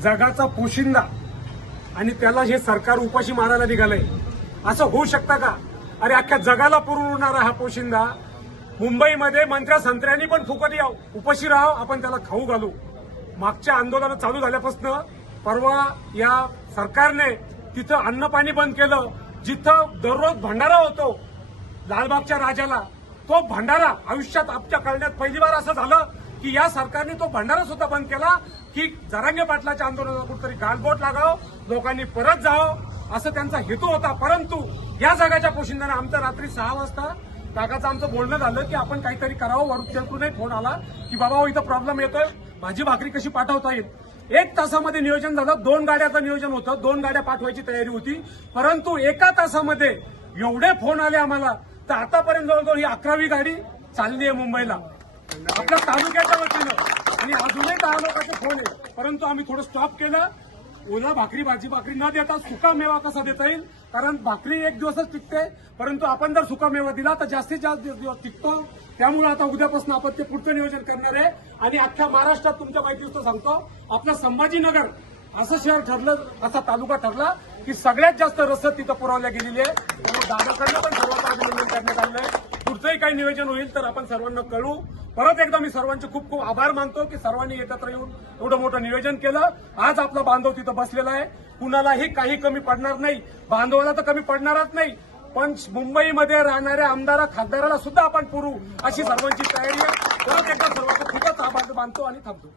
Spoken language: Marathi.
जगाचा पोशिंदा. आणि त्याला हे सरकार उपाशी मारायला निघालंय. असं होऊ शकतं का? अरे अख्ख्या जगाला पुरवणारा हा पोशिंदा. मुंबईमध्ये मंत्र्या संत्र्यांनी पण फुकट याव. उपाशी राहाव आपण त्याला खाऊ घालू. मागच्या आंदोलन चालू झाल्यापासून परवा या सरकारने तिथं अन्न पाणी बंद केलं जिथं दररोज भंडारा होतो लालबागच्या राजाला. तो भंडारा आयुष्यात आपच्या कळण्यात पहिली बार असं झालं. की या सरकारने तो भंडारा सुद्धा बंद केला की जरांगे पाटलाच्या आंदोलनाला कुठतरी गालबोट लागावं लोकांनी परत जावं असं त्यांचा हेतू होता. परंतु या जगाच्या पोशिंदाने आमचं रात्री सहा वाजता काकाचं आमचं बोलणं झालं की आपण काहीतरी करावं. वरुणकडूनही फोन आला की बाबा हो, इथं प्रॉब्लेम येतोय. भाजी भाकरी कशी पाठवता येईल? एक तासामध्ये नियोजन झालं. दोन गाड्याचं नियोजन होतं. दोन गाड्या पाठवायची तयारी होती. परंतु एका तासामध्ये एवढे फोन आले आम्हाला. तर आतापर्यंत जवळजवळ ही अकरावी गाडी चालली आहे मुंबईला. आपल्या तालुक्याच्या वतीनं आणि अजूनही दहा लोकांचे फोन आहे परंतु आम्ही थोडं स्टॉप केलं. ओला भाकरी भाजी भाकरी न देता सुका मेवा कसा देता येईल? कारण भाकरी एक दिवसच टिकते परंतु आपण जर सुका मेवा दिला तर जास्तीत जास्त दिवस टिकतो. त्यामुळे आता उद्यापासून आपण ते पुढचं नियोजन करणार आहे. आणि अख्ख्या महाराष्ट्रात तुमच्या माहितीचं सांगतो आपलं संभाजीनगर असं शहर ठरलं असा तालुका ठरला की सगळ्यात जास्त रसद तिथं पुरवल्या गेलेली आहे. त्यामुळे दादाकडनं पण सर्वांना अभिनंदन करण्यात आलं आहे. पुढचंही काही नियोजन होईल तर आपण सर्वांना कळू. परत एकदा मी सर्वांचे खूप खूप आभार मानतो की सर्वांनी एकत्र येऊन एवढं मोठं नियोजन केलं. आज आपला बांधव तिथं बसलेला आहे. कुणालाही काही कमी पडणार नाही. बांधवाला तर कमी पडणारच नाही. पण मुंबईमध्ये राहणाऱ्या आमदारा खासदाराला सुद्धा आपण पुरू अशी सर्वांची तयारी आहे. परत एकदा सर्वांचे खूपच आभार मानतो आणि थांबतो.